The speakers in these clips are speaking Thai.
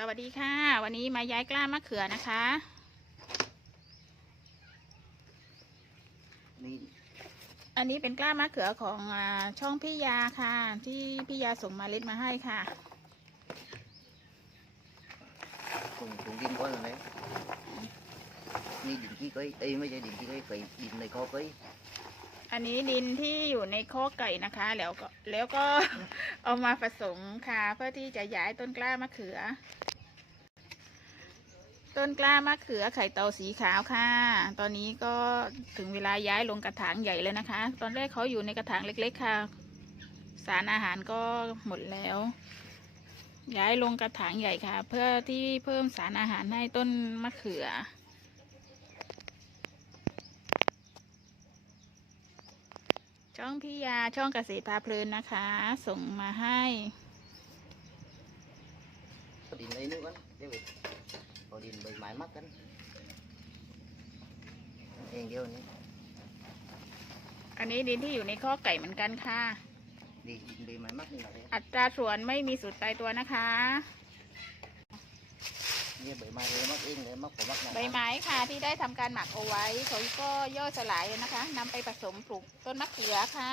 สวัสดีค่ะ วันนี้มาย้ายกล้ามะเขือนะคะนี่อันนี้เป็นกล้ามะเขือของอาช่องพี่ยาค่ะ ที่พี่ยาส่งเมาเล็ดมาให้ค่ะถุงถุงดินก้อนอะไรนี่ดินขี้เกยเอ้ยไม่ใช่ดินขี้เกยเกยดินในคอเกย อันนี้ดินที่อยู่ในข้อกไก่นะคะ แล้วก็แล้วก็เอามาผสมค่ะ เพื่อที่จะย้ายต้นกล้ามะเขือ ต้นกล้ามะเขือไข่เต่าสีขาวค่ะ ตอนนี้ก็ถึงเวลาย้ายลงกระถางใหญ่เลยนะคะ ตอนแรกเขาอยู่ในกระถางเล็ก ๆ ค่ะ สารอาหารก็หมดแล้ว ย้ายลงกระถางใหญ่ค่ะ เพื่อที่เพิ่มสารอาหารให้ต้นมะเขือ ช่องพี่ยาช่องเกษตรพาเพลินนะคะ ส่งมาให้เอาดินในนู้นกันเดี๋ยวเอาดินใบไม้มักกันเองเดียวนี้อันนี้ดินที่อยู่ในข้อไก่เหมือนกันค่ะดีดินใบไม้มักนี่แหละอัตราส่วนไม่มีสูตรตายตัวนะคะเนี่ยใบไม้เลยมักเองเลยมักผมมักนะใบไม้ค่ะที่ได้ทำการหมักเอาไว้เขาก็ย่อยสลายเลยนะคะนำไปผสมปลูกต้นมะเขือค่ะ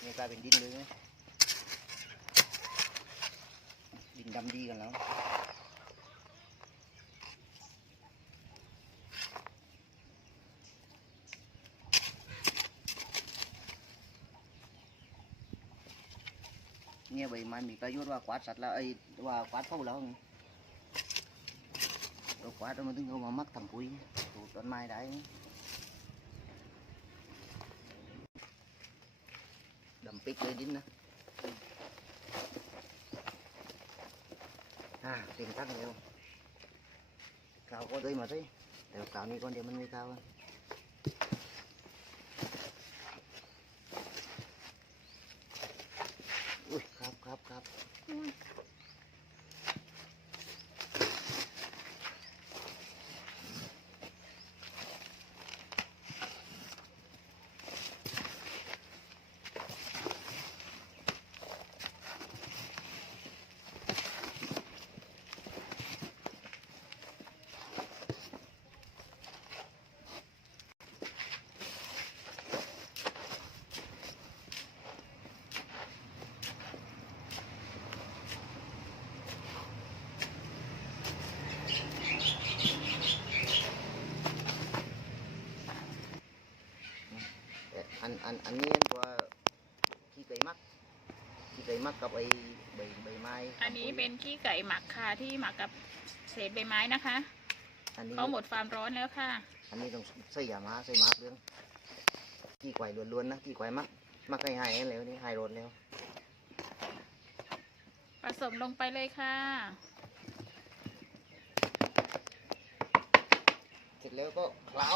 เนี่ยกลายเป็นดินเลยนะดินดำดีกันแล้วเนี่ยใบไม้มีประโยชน์ว่ากวาดสัตว์แล้วไอ้ว่ากวาดเฝ้าแล้ว ไงเรากวาดแล้วมันถึงเอามามักทำปุ๋ยปลูกต้นไม้ได้ดำปิกเลยดินนะอ่าเต็มตั้งเร็วข้าวก็ได้มาสิเดี๋ยวข้าวนี้ก่อนเดี๋ยวมันไม่ข้าวอะอุ้ยครับครับครับ เอ่ออันอันอันนี้ตัวขี้ไก่มักขี้ไก่มักกับไอ้ใบใบไม้อันนี้เป็นขี้ไก่หมักค่ะที่หมักกับเศษใบไม้นะคะอันนี้เขาหมดความร้อนแล้วค่ะ อันนี้ต้องใส่ยามาใส่มาเรื่องขี้ไก่ล้วนๆนะขี้ไก่มักมักให้หายแล้วนี่หายรนแล้วผสมลงไปเลยค่ะเสร็จแล้วก็เคล้า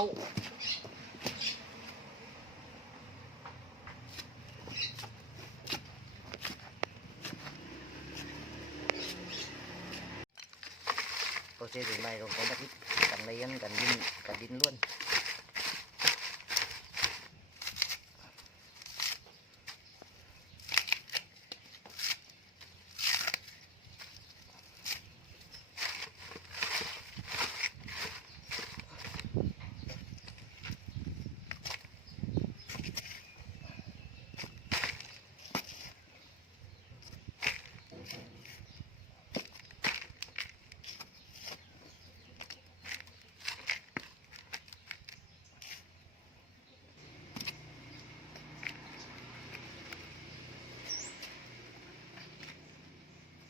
ก็เสียถึงไม่ของคนตะกี้กันเลี้ยงกันดินกันดินล้วน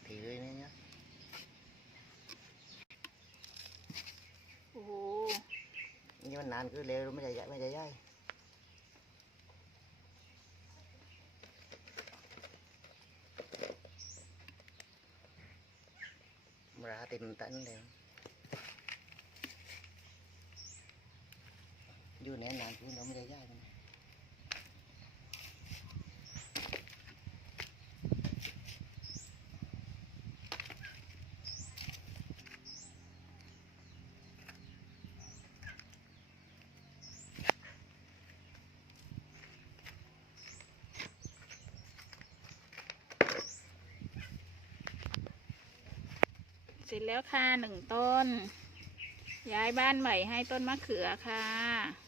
ทีเลยเนี่ย โอ้โห นี่มันนานคือเร็วไม่ใหญ่ไม่ใช่ย่ายมาราเต็มตันเลยอยู่แน่นานคือเราไม่ใหญ่ใหญ่ เสร็จแล้วค่ะหนึ่งต้น ย้ายบ้านใหม่ให้ต้นมะเขือค่ะ